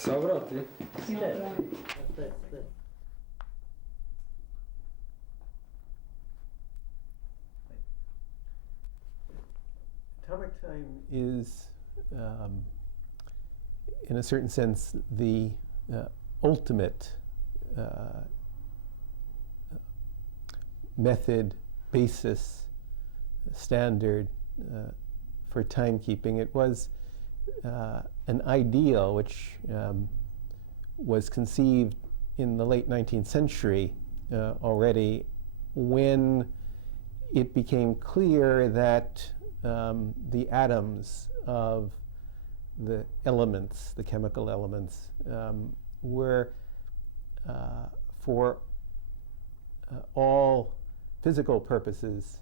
Siamo pronti? Aspetta. Atomic time is, in a certain sense, the ultimate method, basis, standard for timekeeping. It was an ideal which was conceived in the late 19th century already, when it became clear that the atoms of the elements, the chemical elements, were for all physical purposes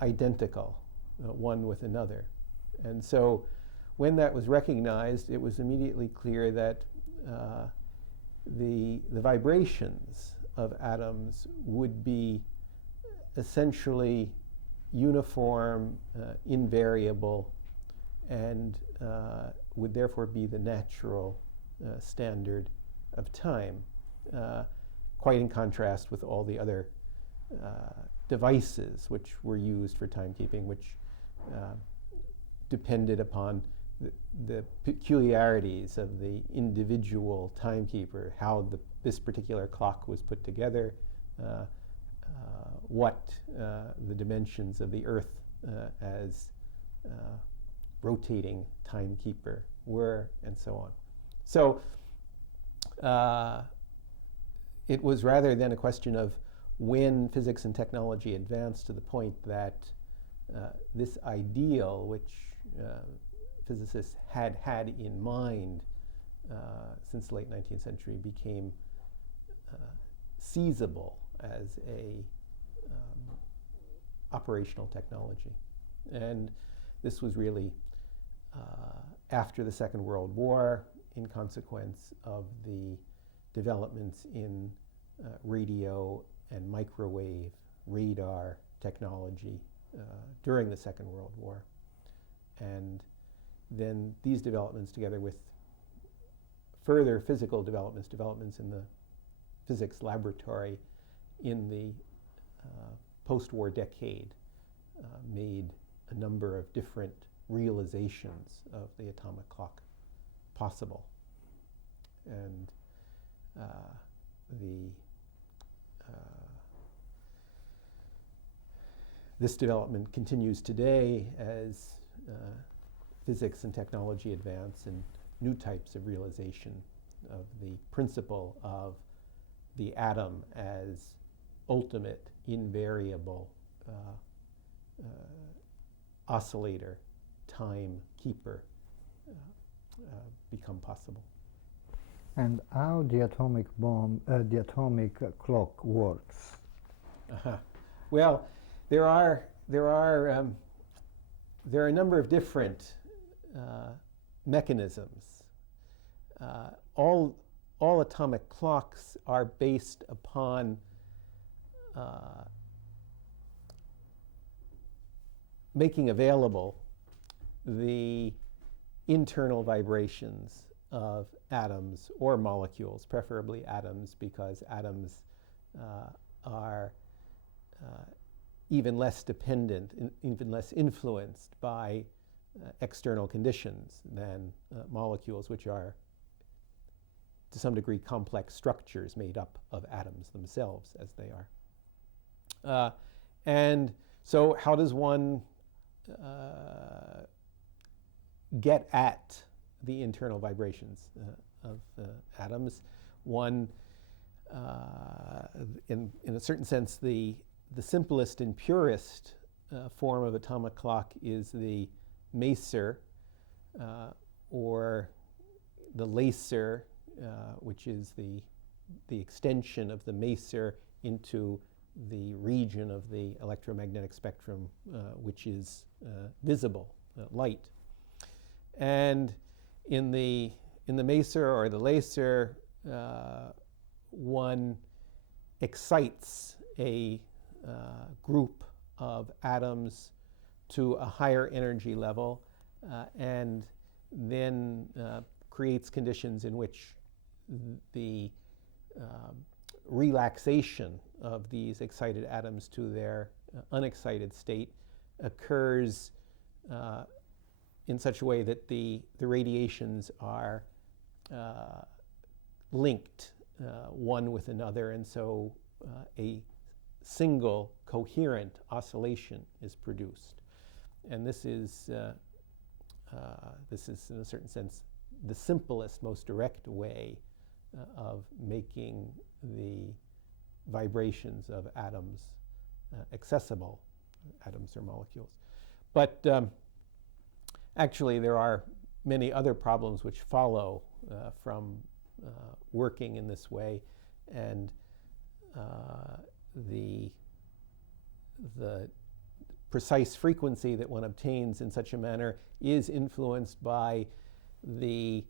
identical, one with another. And so when that was recognized, it was immediately clear that the vibrations of atoms would be essentially uniform, invariable, and would therefore be the natural standard of time, quite in contrast with all the other devices which were used for timekeeping, which depended upon the peculiarities of the individual timekeeper, how this particular clock was put together, what the dimensions of the Earth as rotating timekeeper were, and so on. So it was rather than a question of when physics and technology advanced to the point that this ideal, which physicists had had in mind since the late 19th century, became seizable as a operational technology. And this was really after the Second World War, in consequence of the developments in radio and microwave radar technology during the Second World War. And then these developments, together with further physical developments in the physics laboratory in the post-war decade, made a number of different realizations of the atomic clock possible. And this development continues today as physics and technology advance, and new types of realization of the principle of the atom as ultimate, invariable oscillator, timekeeper become possible. And how the atomic bomb, the atomic clock works? Well, there are a number of different mechanisms. All atomic clocks are based upon making available the internal vibrations of atoms or molecules, preferably atoms, because atoms are even less dependent, even less influenced by external conditions than molecules, which are to some degree complex structures made up of atoms themselves, as they are. And so how does one get at the internal vibrations of atoms? One, in a certain sense, the simplest and purest form of atomic clock is the maser, or the laser, which is the extension of the maser into the region of the electromagnetic spectrum which is visible, light. And in the maser or the laser, one excites a group of atoms to a higher energy level and then creates conditions in which the relaxation of these excited atoms to their unexcited state occurs in such a way that the radiations are linked one with another, and so a single coherent oscillation is produced. And this is in a certain sense the simplest, most direct way of making the vibrations of atoms accessible, atoms or molecules. But actually there are many other problems which follow from working in this way, and the precise frequency that one obtains in such a manner is influenced by the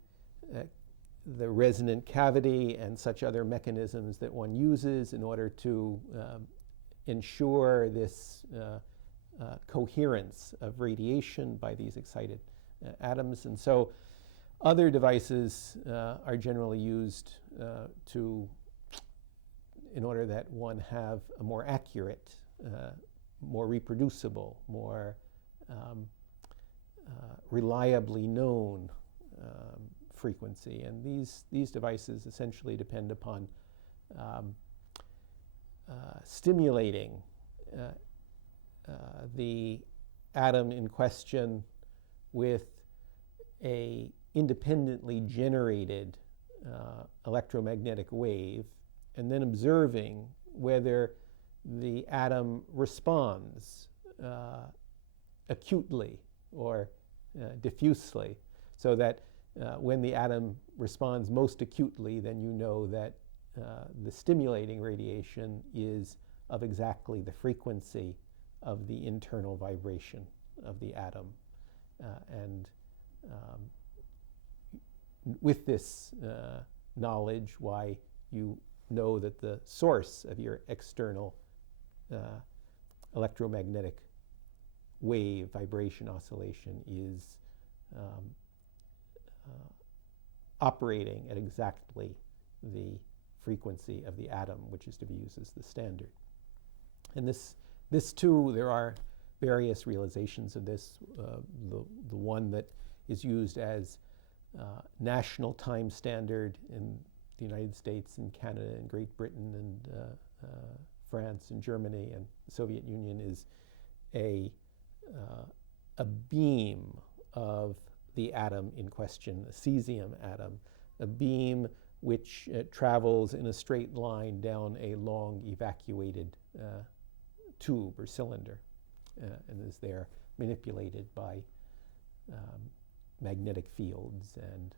resonant cavity and such other mechanisms that one uses in order to ensure this coherence of radiation by these excited atoms. And so other devices are generally used in order that one have a more accurate, more reproducible, more reliably known frequency. And these devices essentially depend upon stimulating the atom in question with a independently generated electromagnetic wave, and then observing whether the atom responds acutely or diffusely, so that when the atom responds most acutely, then you know that the stimulating radiation is of exactly the frequency of the internal vibration of the atom. And with this knowledge, why you know that the source of your external electromagnetic wave, vibration, oscillation is operating at exactly the frequency of the atom, which is to be used as the standard. And this too, there are various realizations of this. The one that is used as national time standard in the United States and Canada and Great Britain and France and Germany and the Soviet Union is a beam of the atom in question, a cesium atom, a beam which travels in a straight line down a long evacuated tube or cylinder, and is there manipulated by magnetic fields and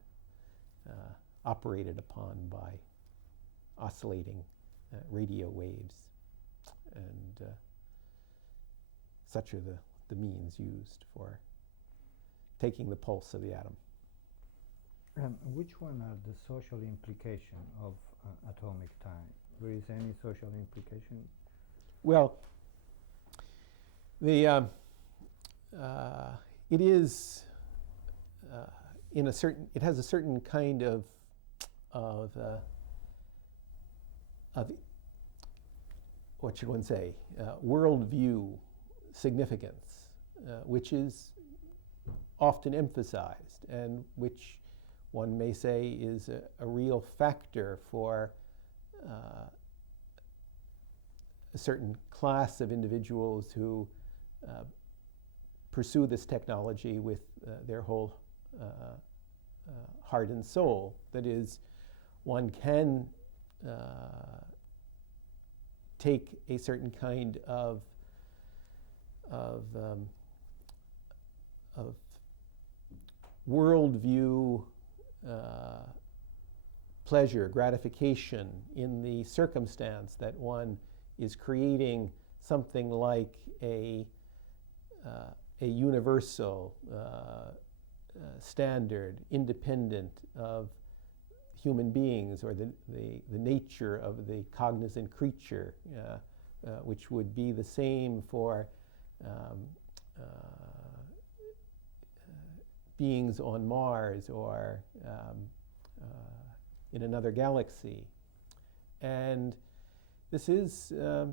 operated upon by oscillating radio waves. And such are the means used for taking the pulse of the atom. Which one are the social implication of atomic time? There is any social implication? Well, it is in a certain. It has a certain kind of what should one say? Worldview significance, which is often emphasized, and which one may say is a real factor for a certain class of individuals who pursue this technology with their whole heart and soul. That is, one can take a certain kind of worldview pleasure, gratification in the circumstance that one is creating something like a universal standard, independent of human beings or the nature of the cognizant creature, which would be the same for beings on Mars or in another galaxy. And this is a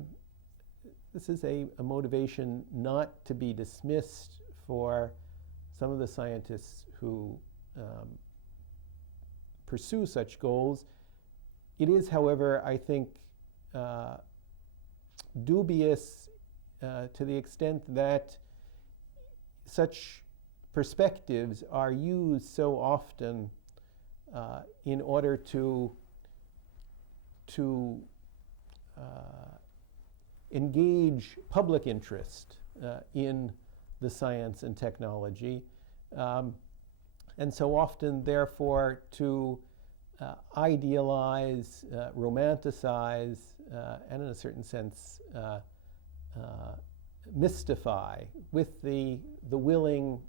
motivation not to be dismissed for some of the scientists who pursue such goals. It is, however, I think, dubious to the extent that such perspectives are used so often in order to engage public interest in the science and technology, and so often, therefore, to idealize, romanticize, and in a certain sense, mystify with the willing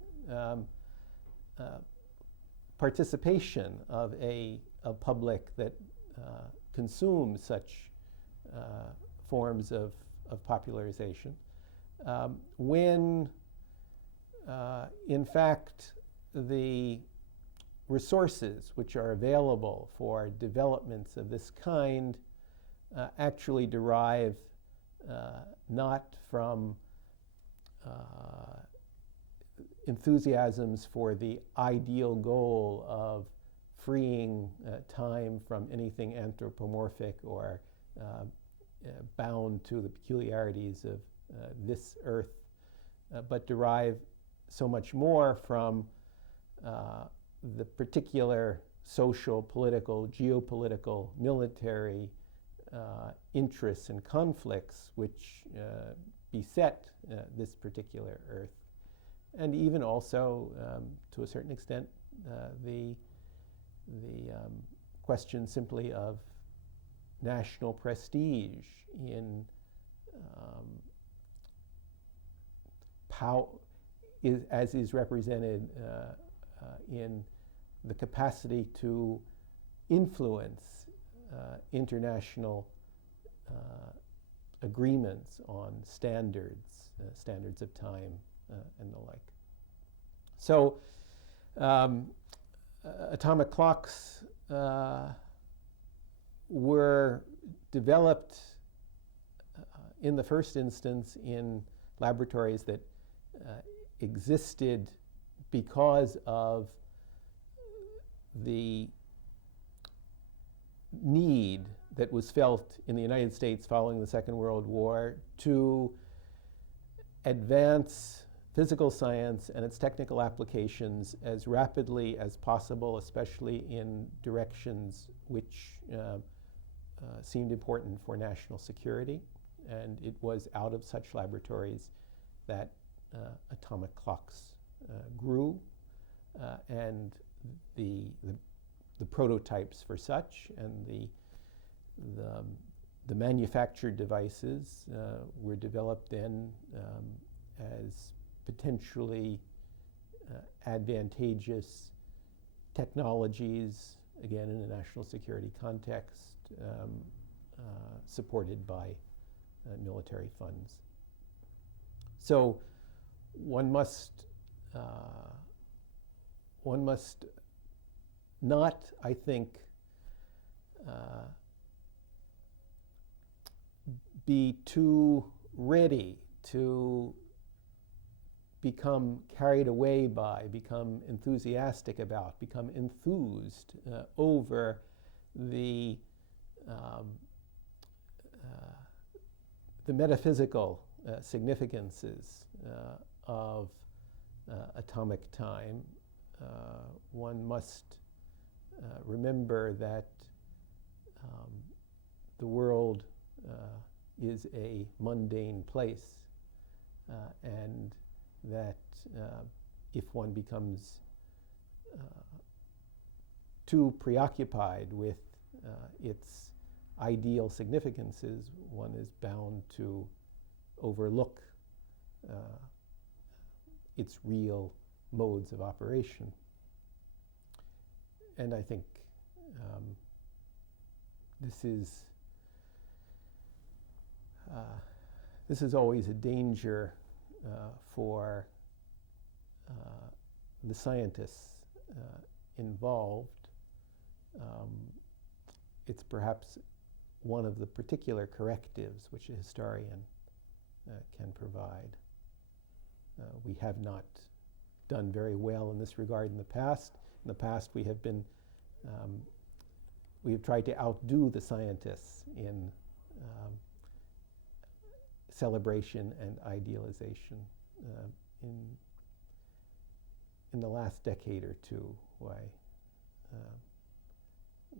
participation of a public that consumes such forms of popularization, when in fact the resources which are available for developments of this kind actually derive not from enthusiasms for the ideal goal of freeing time from anything anthropomorphic or bound to the peculiarities of this earth, but derive so much more from the particular social, political, geopolitical, military interests and conflicts which beset this particular earth. And even also, to a certain extent, the question simply of national prestige in power, as is represented in the capacity to influence international agreements on standards of time and the like. So atomic clocks were developed in the first instance in laboratories that existed because of the need that was felt in the United States following the Second World War to advance physical science and its technical applications as rapidly as possible, especially in directions which seemed important for national security. And it was out of such laboratories that atomic clocks grew, and the prototypes for such and the manufactured devices were developed then as potentially advantageous technologies, again in a national security context, supported by military funds. So one must not, I think, be too ready to become carried away by, become enthusiastic about, become enthused over the metaphysical significances of atomic time. One must remember that the world is a mundane place, and that if one becomes too preoccupied with its ideal significances, one is bound to overlook its real modes of operation. And I think this is always a danger for the scientists involved. It's perhaps one of the particular correctives which a historian can provide. We have not done very well in this regard in the past. In the past, we have tried to outdo the scientists in celebration and idealization. In the last decade or two,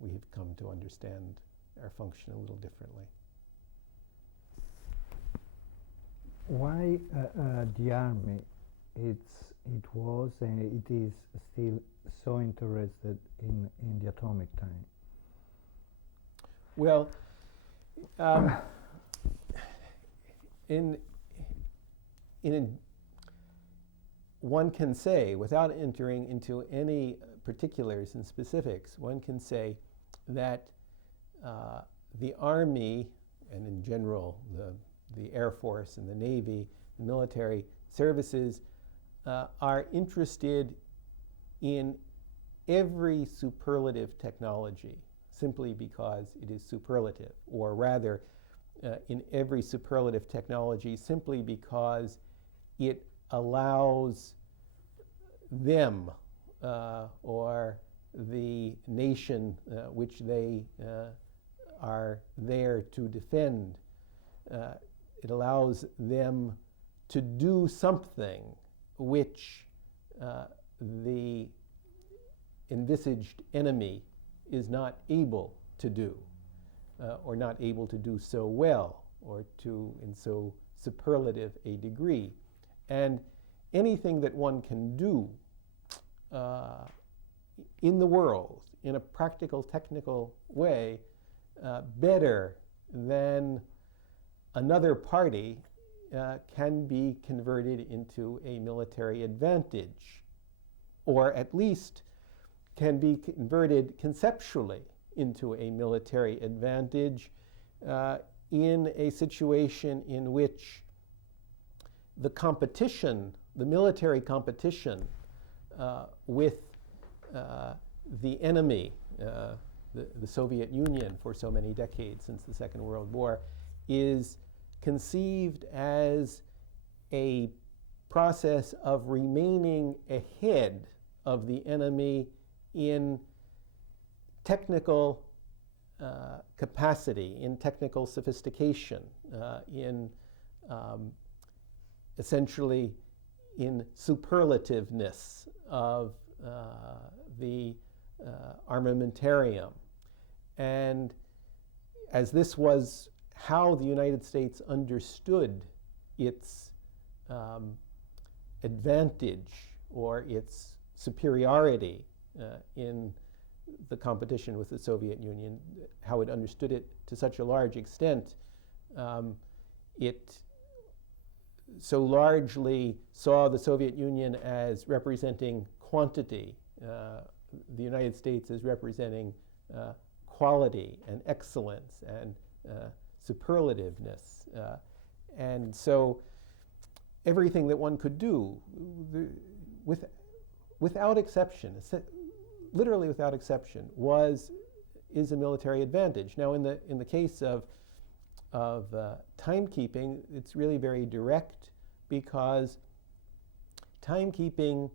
we have come to understand our function a little differently. Why the army? It was and it is still so interested in the atomic time. Well, one can say, without entering into any particulars and specifics, one can say that the Army, and in general the Air Force and the Navy, the military services, are interested in every superlative technology simply because it is superlative, or rather in every superlative technology simply because it allows them or the nation which they are there to defend, it allows them to do something which the envisaged enemy is not able to do, or not able to do so well, or to in so superlative a degree. And anything that one can do in the world, in a practical, technical way, better than another party can be converted into a military advantage, or at least can be converted conceptually into a military advantage in a situation in which the competition, the military competition with the enemy, the Soviet Union for so many decades since the Second World War, is conceived as a process of remaining ahead of the enemy in technical capacity, in technical sophistication, in essentially in superlativeness of the armamentarium. And as this was how the United States understood its advantage or its superiority in the competition with the Soviet Union, how it understood it to such a large extent, it so largely saw the Soviet Union as representing quantity, the United States as representing quality and excellence and superlativeness. And so everything that one could do, without exception, literally without exception, is a military advantage. Now, in the case of timekeeping, it's really very direct, because timekeeping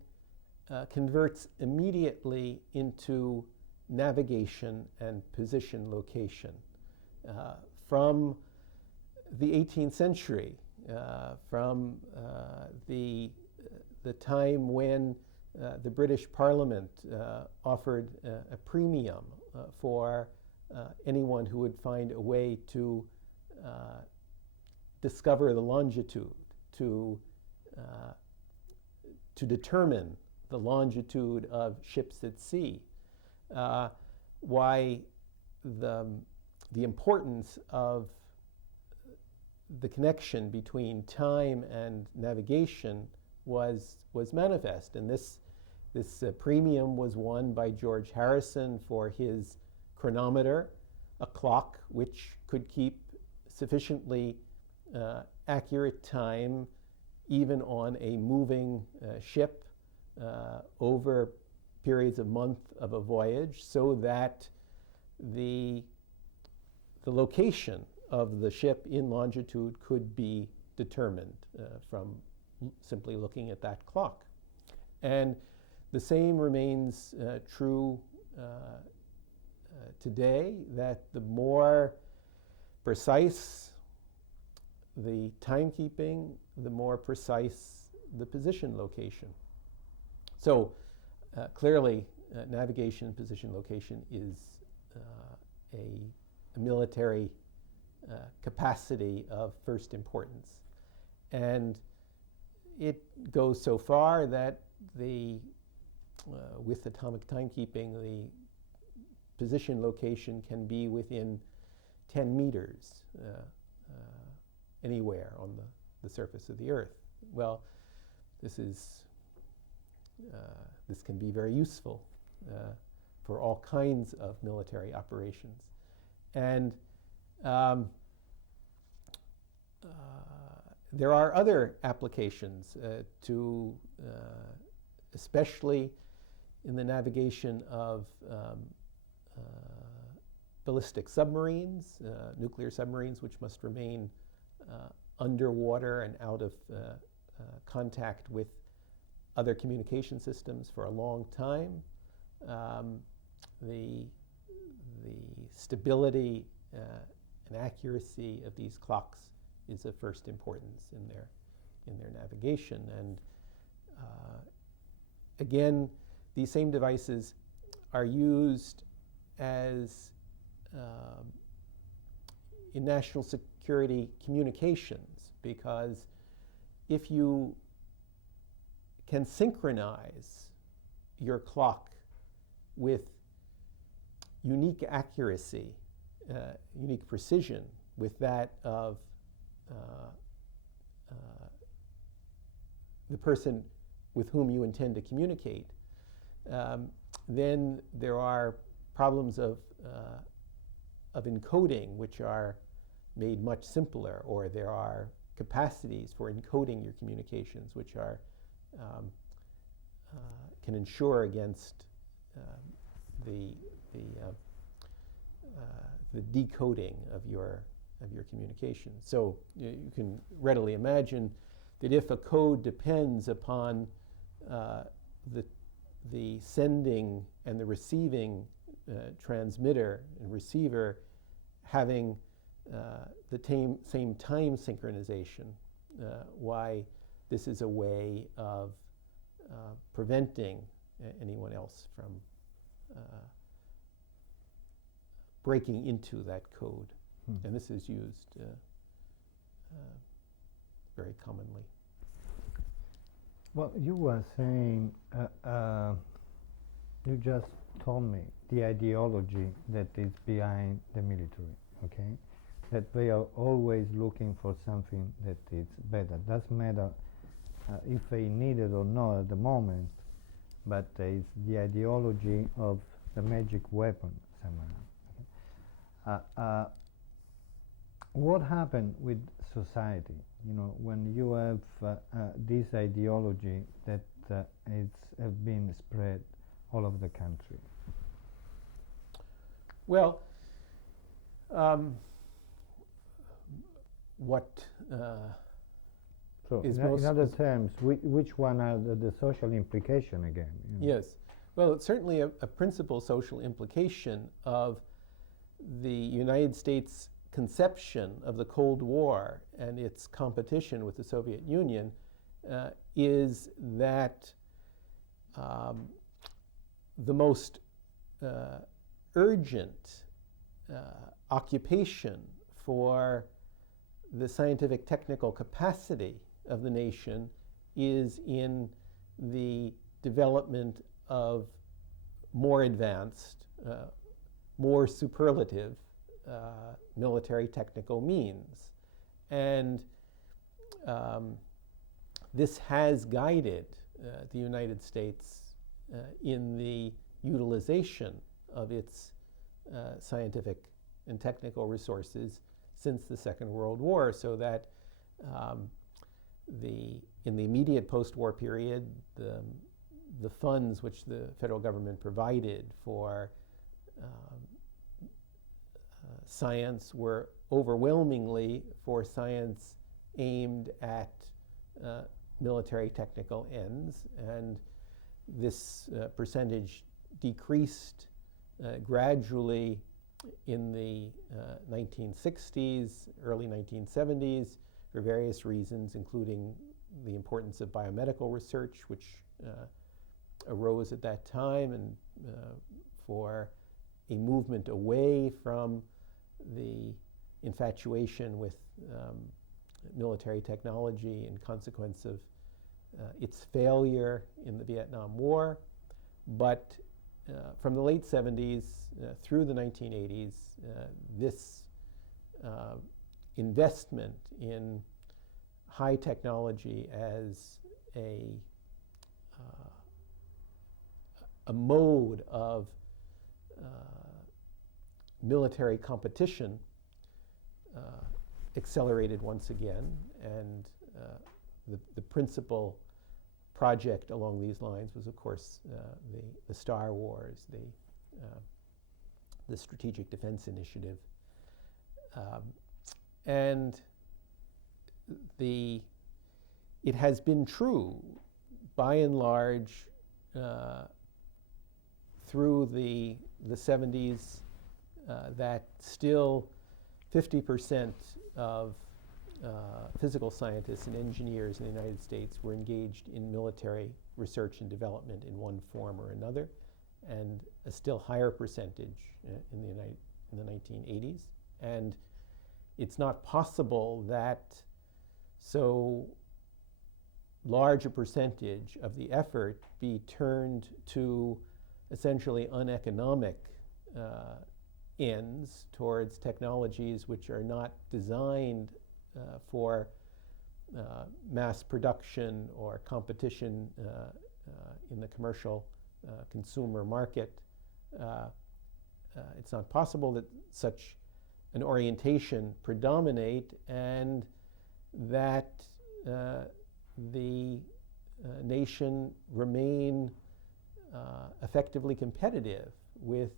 converts immediately into navigation and position location. From the 18th century, from the time when the British Parliament offered a premium for anyone who would find a way to discover the longitude, to determine the longitude of ships at sea, why the importance of the connection between time and navigation was manifest. And this premium was won by George Harrison for his chronometer, a clock which could keep sufficiently accurate time even on a moving ship, over periods of months of a voyage so that the location of the ship in longitude could be determined from simply looking at that clock. And the same remains true today, that the more precise the timekeeping, the more precise the position location. So clearly, navigation and position location is a military capacity of first importance. And it goes so far that with atomic timekeeping, the position location can be within 10 meters anywhere on the surface of the Earth. Well, this can be very useful for all kinds of military operations. And there are other applications especially in the navigation of ballistic submarines, nuclear submarines, which must remain underwater and out of contact with other communication systems for a long time. The stability and accuracy of these clocks is of first importance in their navigation. And again, these same devices are used as in national security communications, because if you can synchronize your clock with unique accuracy, unique precision with that of the person with whom you intend to communicate, then there are problems of encoding which are made much simpler, or there are capacities for encoding your communications which are can ensure against the decoding of your communication. So you can readily imagine that if a code depends upon the sending and the receiving transmitter and receiver having the same time synchronization, why this is a way of preventing anyone else from breaking into that code. And this is used very commonly. Well, you were saying, you just told me the ideology that is behind the military, okay? That they are always looking for something that is better. Doesn't matter if they need it or not at the moment, but it's the ideology of the magic weapon somehow. Okay? What happened with society? You know, when you have this ideology that has been spread all over the country. Well, what so is in other terms, which one are the social implication again? You know? Yes. Well, it's certainly a principal social implication of the United States conception of the Cold War and its competition with the Soviet Union is that the most urgent occupation for the scientific technical capacity of the nation is in the development of more advanced, more superlative military technical means. And this has guided the United States in the utilization of its scientific and technical resources since the Second World War, so that in the immediate post-war period, the funds which the federal government provided for science were overwhelmingly for science aimed at military technical ends, and this percentage decreased gradually in the 1960s, early 1970s, for various reasons, including the importance of biomedical research, which arose at that time, and for a movement away from the infatuation with military technology in consequence of its failure in the Vietnam War. But from the late 70s through the 1980s, this investment in high technology as a mode of military competition accelerated once again, and the principal project along these lines was, of course, the Star Wars, the Strategic Defense Initiative, and it has been true, by and large, through the 70s, that still 50% of physical scientists and engineers in the United States were engaged in military research and development in one form or another, and a still higher percentage in the 1980s. And it's not possible that so large a percentage of the effort be turned to essentially uneconomic ends, towards technologies which are not designed for mass production or competition in the commercial consumer market. It's not possible that such an orientation predominate, and that the nation remain effectively competitive with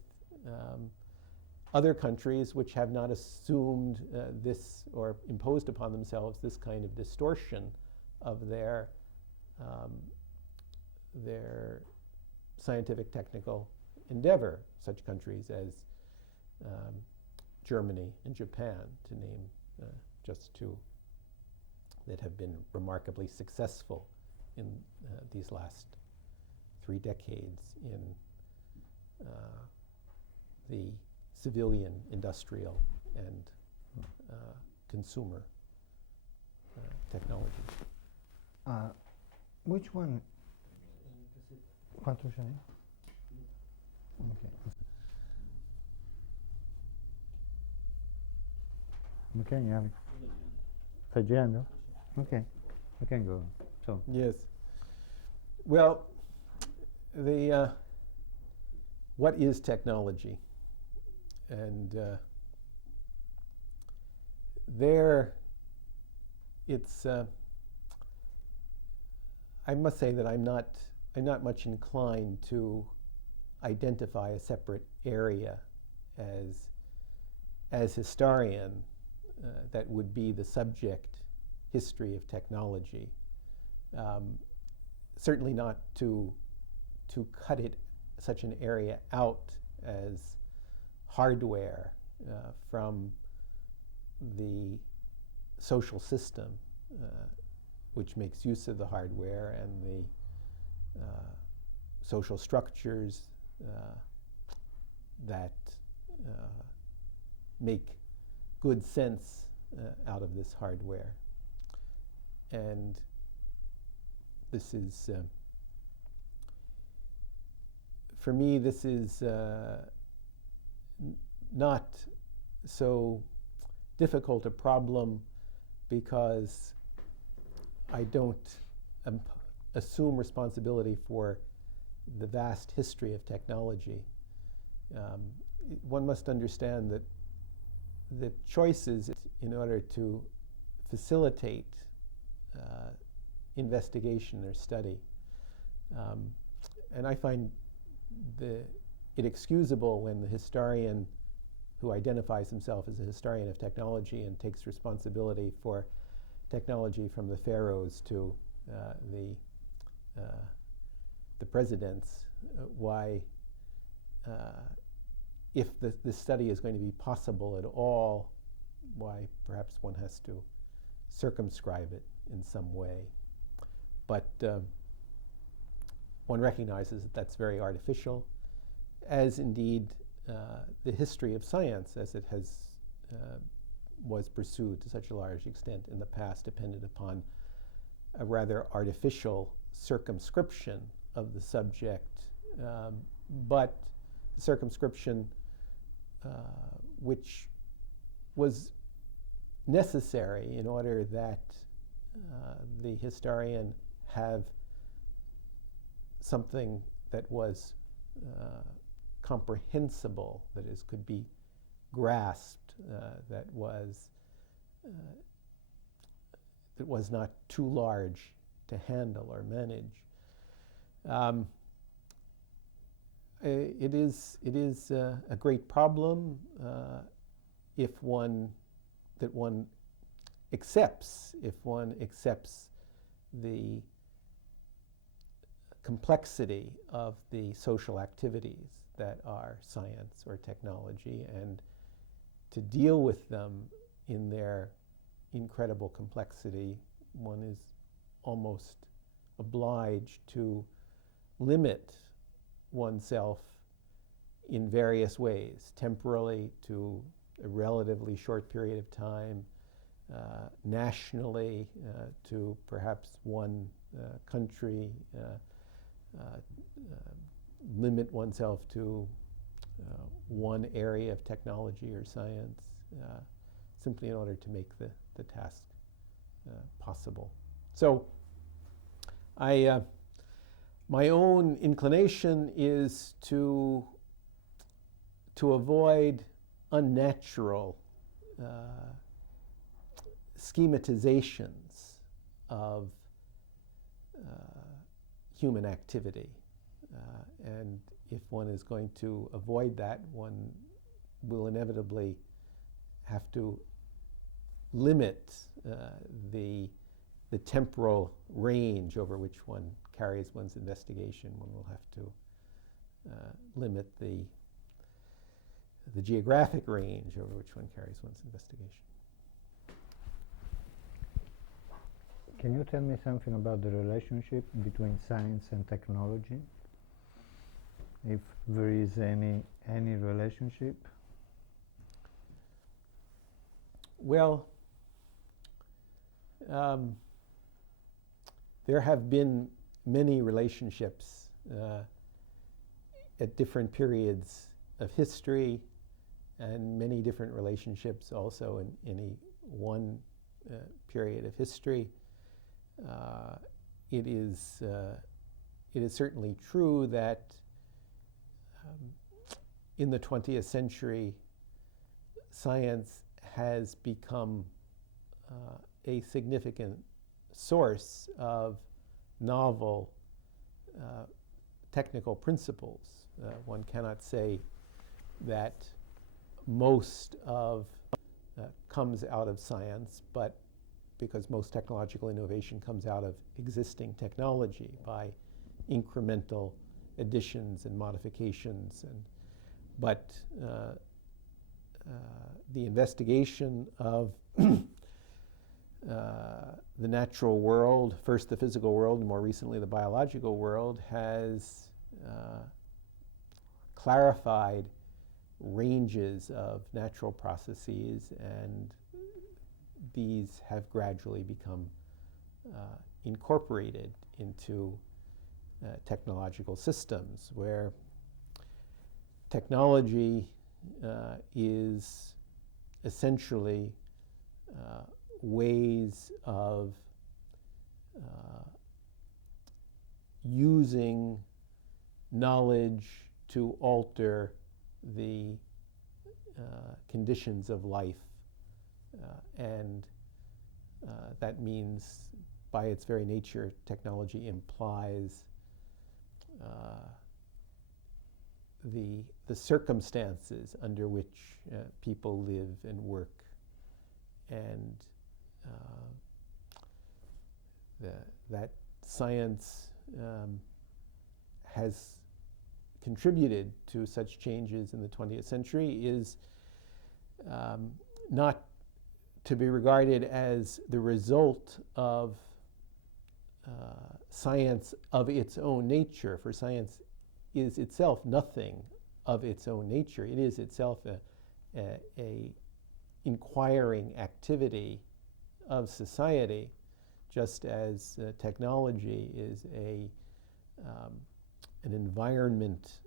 other countries which have not assumed this or imposed upon themselves this kind of distortion of their scientific technical endeavor, such countries as Germany and Japan, to name just two that have been remarkably successful in these last 3 decades in the civilian, industrial, and consumer technology. Which one? Quanto c'hai? Okay. Okay, yeah. Stai girando? Okay, we can go. So. Yes. Well, what is technology? And there, it's. I must say that I'm not much inclined to identify a separate area as historian that would be the subject history of technology. Certainly not to cut it such an area out as hardware from the social system which makes use of the hardware, and the social structures that make good sense out of this hardware. And this is, for me, this is not so difficult a problem, because I don't assume responsibility for the vast history of technology. One must understand that the choices in order to facilitate investigation or study and I find it excusable when the historian who identifies himself as a historian of technology and takes responsibility for technology from the pharaohs to the presidents, why, if this study is going to be possible at all, why perhaps one has to circumscribe it in some way. But one recognizes that that's very artificial, as indeed the history of science, as it was pursued to such a large extent in the past, depended upon a rather artificial circumscription of the subject, but circumscription which was necessary in order that the historian have something that was comprehensible, that is, could be grasped, that was not too large to handle or manage. It is a great problem if one accepts the complexity of the social activities that are science or technology, and to deal with them in their incredible complexity, one is almost obliged to limit oneself in various ways, temporally to a relatively short period of time, nationally to perhaps one country, limit oneself to one area of technology or science, simply in order to make the task possible. So my own inclination is to avoid unnatural schematizations of human activity. And if one is going to avoid that, one will inevitably have to limit the temporal range over which one carries one's investigation. One will have to limit the geographic range over which one carries one's investigation. Can you tell me something about the relationship between science and technology? If there is any relationship? Well, there have been many relationships at different periods of history, and many different relationships also in any one period of history. It is certainly true that in the 20th century, science has become a significant source of novel technical principles. One cannot say that most of comes out of science, but because most technological innovation comes out of existing technology by incremental additions and modifications, but the investigation of the natural world, first the physical world and more recently the biological world, has clarified ranges of natural processes, and these have gradually become incorporated into technological systems, where technology is essentially ways of using knowledge to alter the conditions of life. And that means, by its very nature, technology implies the circumstances under which people live and work, and that science has contributed to such changes in the 20th century is not to be regarded as the result of science of its own nature, for science is itself nothing of its own nature. It is itself a inquiring activity of society, just as technology is an environment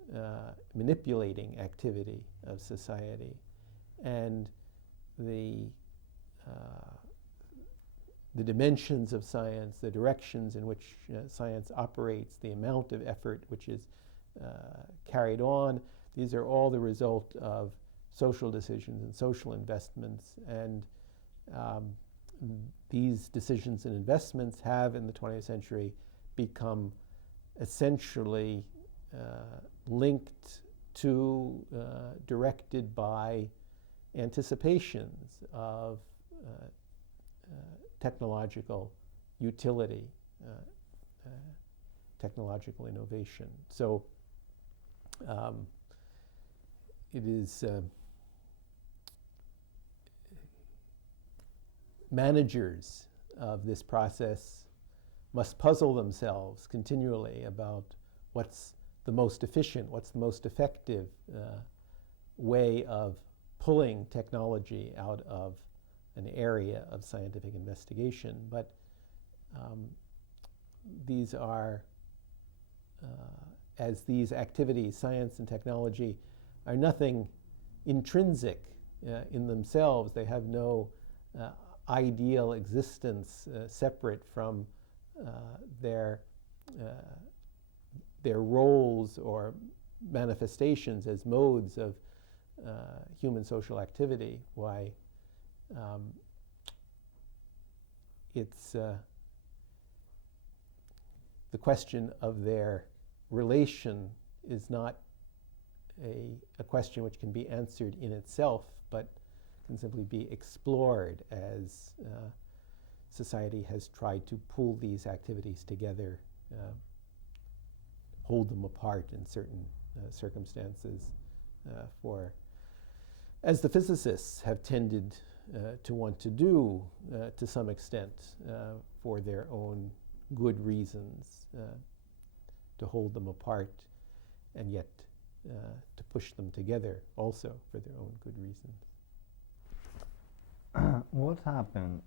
manipulating activity of society. And the dimensions of science, the directions in which science operates, the amount of effort which is carried on, these are all the result of social decisions and social investments. And these decisions and investments have, in the 20th century, become essentially linked to, directed by anticipations of technological utility, technological innovation. So it is managers of this process must puzzle themselves continually about what's the most efficient, what's the most effective way of pulling technology out of an area of scientific investigation. But these are, as these activities, science and technology, are nothing intrinsic in themselves. They have no ideal existence separate from their roles or manifestations as modes of human social activity. Why it's the question of their relation is not a question which can be answered in itself, but can simply be explored as society has tried to pull these activities together, hold them apart in certain circumstances, as the physicists have tended to want to do to some extent for their own good reasons, to hold them apart and yet to push them together also for their own good reasons. What happened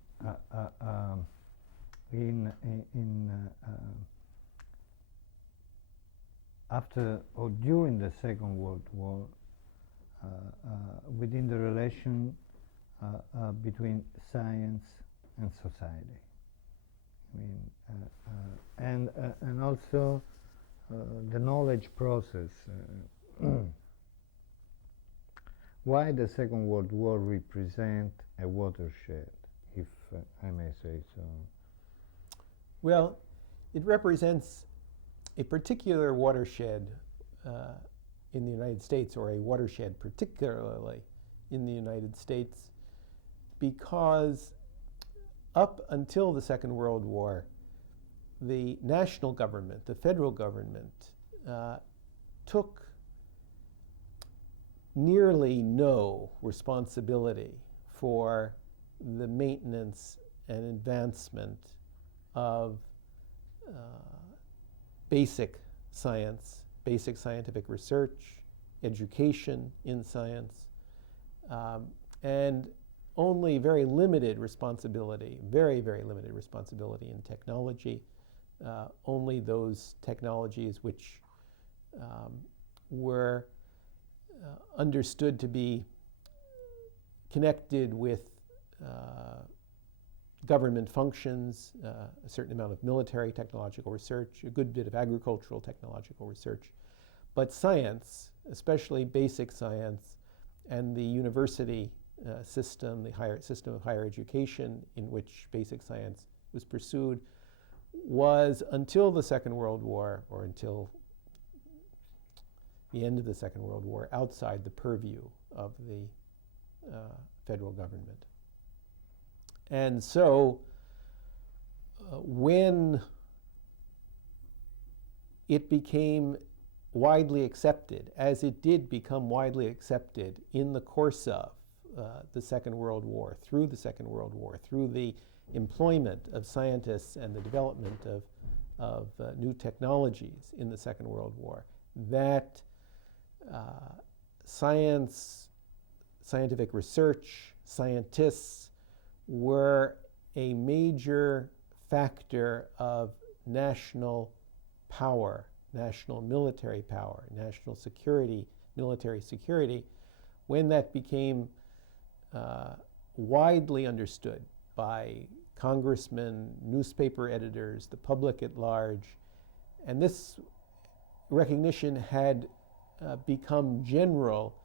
after or during the Second World War within the relation between science and society? I mean, and also the knowledge process. Why the Second World War represent a watershed, if I may say so? Well, it represents a particular watershed in the United States, or a watershed particularly in the United States, because up until the Second World War, the national government, the federal government, took nearly no responsibility for the maintenance and advancement of basic science, basic scientific research, education in science, and only very limited responsibility, very, very limited responsibility in technology, only those technologies which were understood to be connected with government functions, a certain amount of military technological research, a good bit of agricultural technological research. But science, especially basic science, and the university system, the system of higher education in which basic science was pursued, was, until the Second World War, or until the end of the Second World War, outside the purview of the federal government. And so when it became widely accepted, as it did become widely accepted in the course of the Second World War, through the Second World War, through the employment of scientists and the development of new technologies in the Second World War, that scientific research, scientists were a major factor of national power, national military power, national security, military security, when that became widely understood by congressmen, newspaper editors, the public at large. And this recognition had become general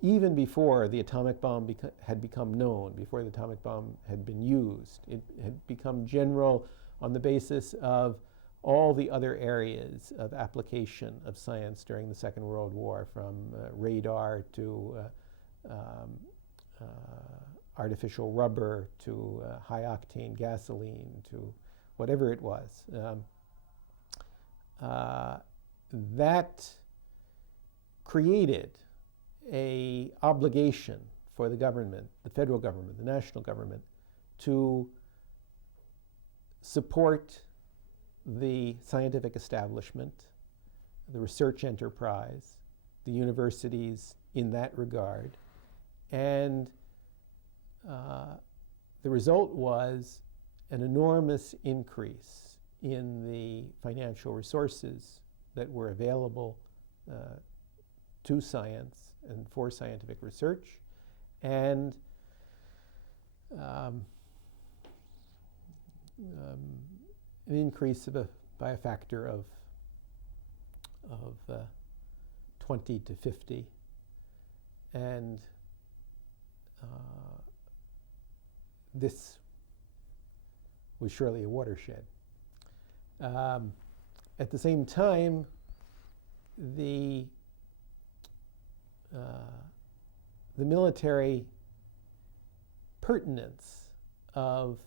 even before the atomic bomb had become known, before the atomic bomb had been used. It had become general on the basis of all the other areas of application of science during the Second World War, from radar to artificial rubber to high-octane gasoline to whatever it was. That created an obligation for the government, the federal government, the national government, to support the scientific establishment, the research enterprise, the universities in that regard. And the result was an enormous increase in the financial resources that were available to science and for scientific research, and an increase by a factor of 20 to 50. And this was surely a watershed. At the same time, the military pertinence of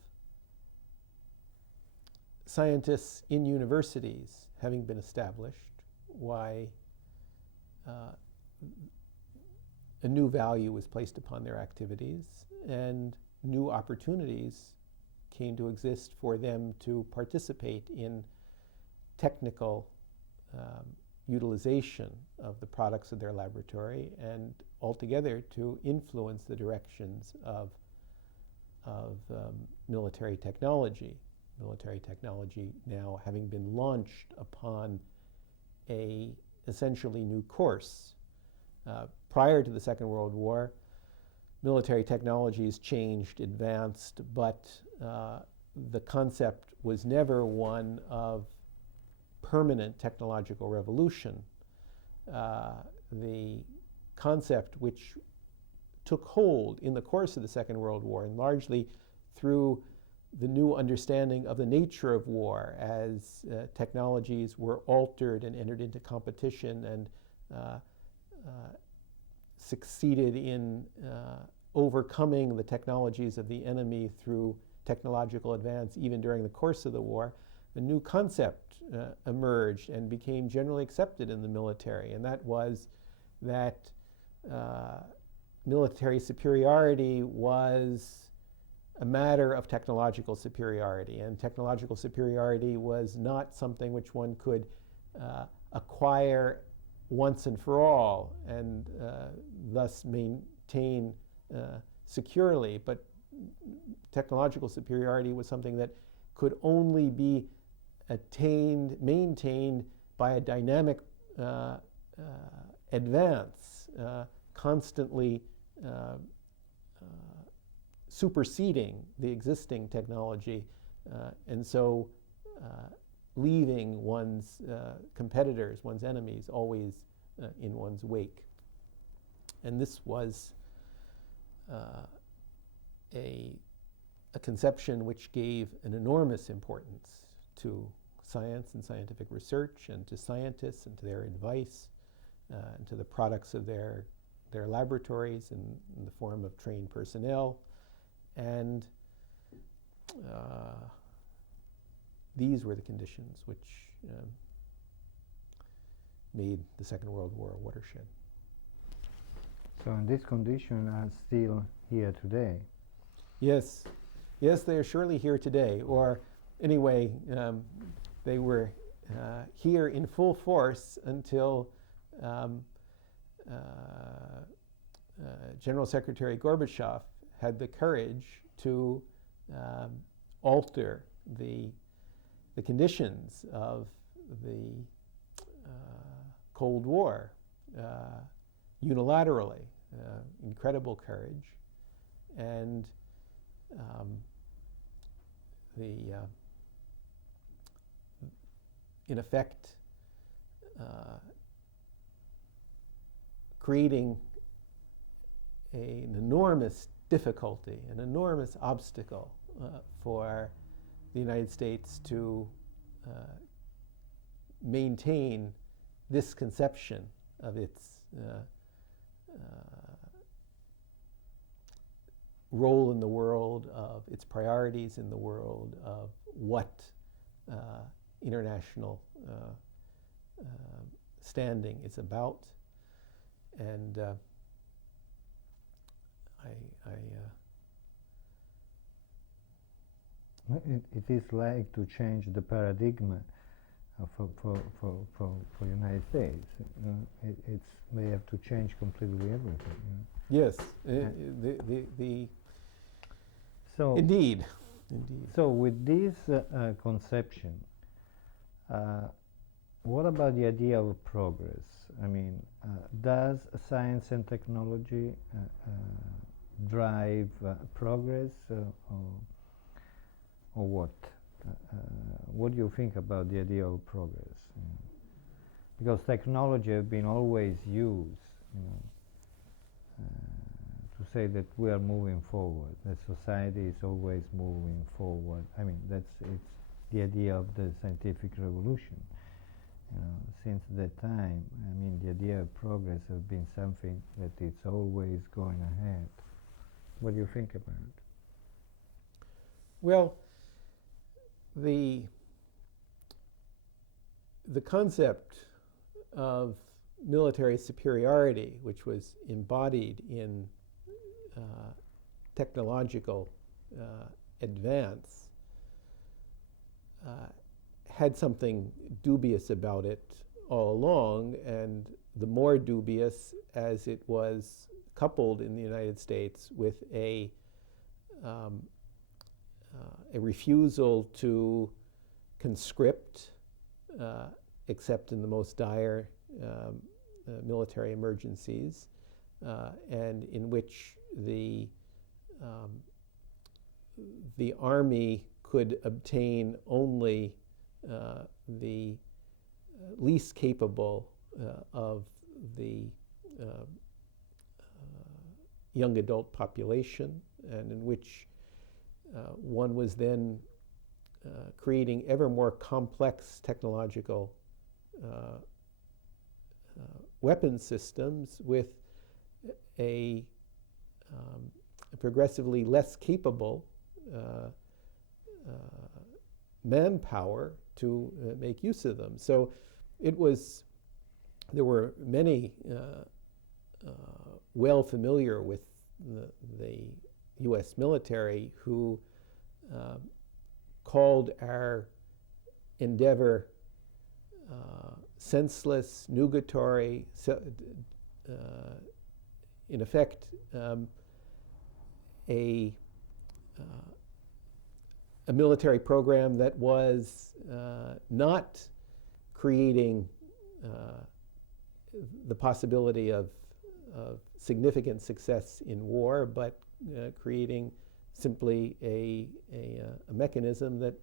scientists in universities having been established, why a new value was placed upon their activities, and new opportunities came to exist for them to participate in technical utilization of the products of their laboratory, and altogether to influence the directions of military technology. Military technology now having been launched upon a essentially new course. Prior to the Second World War, military technologies changed, advanced, but the concept was never one of permanent technological revolution. The concept which took hold in the course of the Second World War, and largely through the new understanding of the nature of war as technologies were altered and entered into competition and succeeded in overcoming the technologies of the enemy through technological advance even during the course of the war, a new concept emerged and became generally accepted in the military, and that was that military superiority was a matter of technological superiority, and technological superiority was not something which one could acquire once and for all and thus maintain securely, but technological superiority was something that could only be attained, maintained by a dynamic advance, constantly superseding the existing technology, and so leaving one's competitors, one's enemies, always in one's wake. And this was a conception which gave an enormous importance to science and scientific research, and to scientists and to their advice, and to the products of their laboratories in the form of trained personnel. And these were the conditions which made the Second World War a watershed. So, and these conditions are still here today. Yes, yes, they are surely here today. Or anyway, they were here in full force until General Secretary Gorbachev had the courage to alter the conditions of the Cold War unilaterally. Incredible courage, and in effect, creating an enormous difficulty, an enormous obstacle for the United States to maintain this conception of its role in the world, of its priorities in the world, of what international standing is about. And it is like to change the paradigm for United States. They have to change completely everything. Yes, so indeed. So with this conception, what about the idea of progress? I mean, does science and technology drive progress, or what? What do you think about the idea of progress? Because technology has been always used, to say that we are moving forward, that society is always moving forward. I mean, it's the idea of the scientific revolution. Since that time, I mean, the idea of progress has been something that it's always going ahead. What do you think about it? Well, the concept of military superiority, which was embodied in technological advance, had something dubious about it all along, and the more dubious as it was coupled in the United States with a refusal to conscript, except in the most dire military emergencies, and in which the army could obtain only the least capable of the young adult population, and in which one was then creating ever more complex technological weapon systems with a progressively less capable manpower to make use of them. So there were many well familiar with the US military who called our endeavor senseless, nugatory, in effect a military program that was not creating the possibility of significant success in war, but creating simply a mechanism that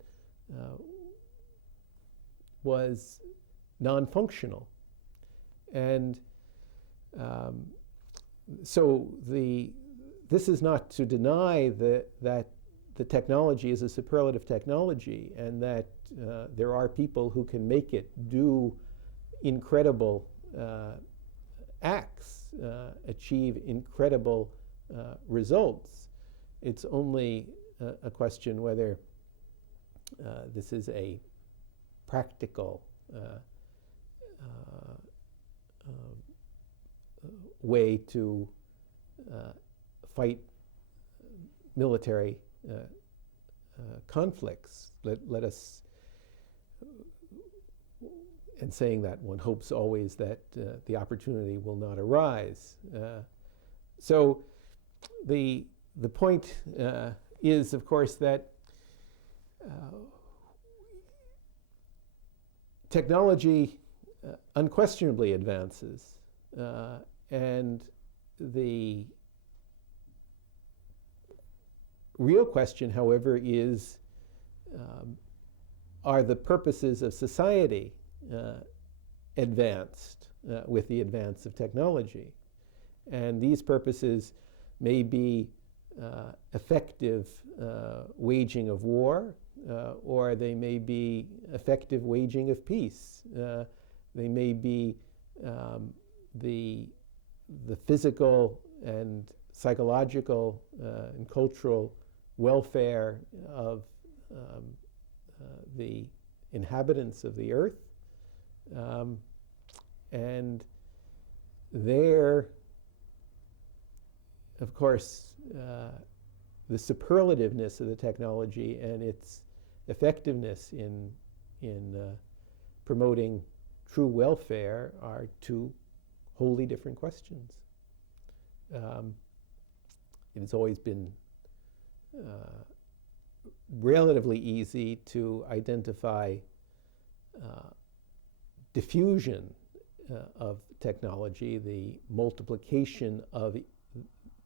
was non-functional. And so this is not to deny that the technology is a superlative technology, and that there are people who can make it do incredible acts achieve incredible results. It's only a question whether this is a practical way to fight military conflicts. Let us, and saying that, one hopes always that the opportunity will not arise. So the point is, of course, that technology unquestionably advances, and the real question, however, is are the purposes of society advanced with the advance of technology? And these purposes may be effective waging of war, or they may be effective waging of peace. They may be the physical and psychological and cultural welfare of the inhabitants of the earth. And there, of course, the superlativeness of the technology and its effectiveness in promoting true welfare are two wholly different questions. It has always been relatively easy to identify diffusion of technology, the multiplication of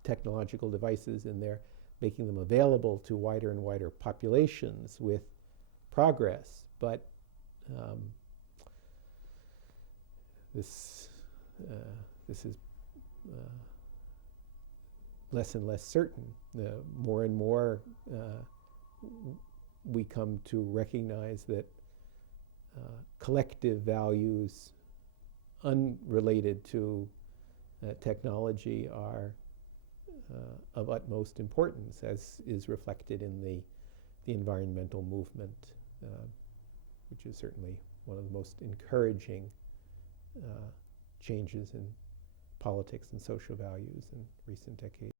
technological devices and their making them available to wider and wider populations with progress. But this is less and less certain. More and more we come to recognize that collective values unrelated to technology are of utmost importance, as is reflected in the environmental movement, which is certainly one of the most encouraging changes in politics and social values in recent decades.